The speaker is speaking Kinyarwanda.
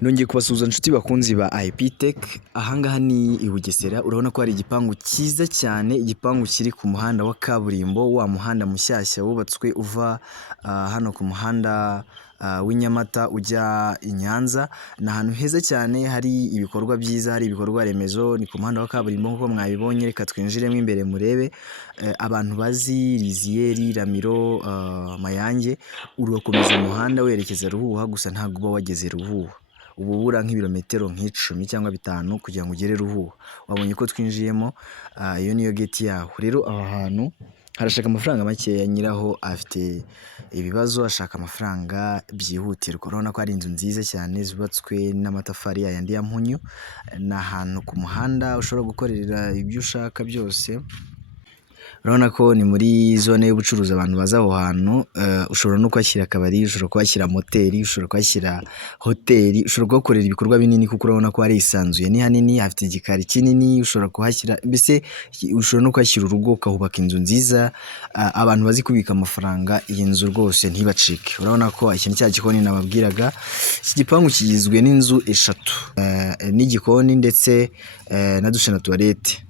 Nongeye kubasuhuza inshuti bakunzi ba IP Tech, ahangaha ni i Bugesera. Urabona ko hari igipangu cyiza cyane, igipangu kiri ku muhanda wa kaburimbo, wa muhanda mushyashya wubatswe uva hano ku muhanda w'i Nyamata ujya i Nyanza. Ni ahantu heza cyane, hari ibikorwa byiza, hari ibikorwa remezo, ni ku muhanda wa kaburimbo nk'uko mwabibonye. Reka twinjiremo imbere murebe abantu bazi Liziyeri, Ramiro, Mayange. Urakomeza umuhanda werekeza Ruhuha, gusa ntabwo uba wageze Ruhuha, uba ubura nk'ibirometero nk'icumi cyangwa bitanu kugira ngo ugere Ruhuha. Wabonye ko twinjiyemo, iyo niyo gate yaho. Rero aha hantu harashaka amafaranga makeya, nyiraho afite ibibazo, ashaka amafaranga byihutirwa. Urabona ko ari inzu nziza cyane zubatswe n'amatafari yayandi ya mpunyu. Ni ahantu ku muhanda ushobora gukorera ibyo ushaka byose. Urabona ko ni muri zone y'ubucuruzi, abantu baza aho hantu. Ushobora no kuhashyira akabari, ushobora kuhashyira moteri, ushobora kuhashyira hoteli, ushobora kuhakorera ibikorwa binini kuko urabona ko harisanzuye, ni hanini, hafite igikari kinini. Ushobora kuhashyira, mbese ushobora no kuhashyira urugo, ukahubaka inzu nziza. Abantu bazi kubika amafaranga, iyi nzu rwose ntibacike. Urabona ko iki ni cya gikoni nababwiraga. Iki gipangu kigizwe n'inzu eshatu, n'igikoni ndetse na dushe na tuwarete.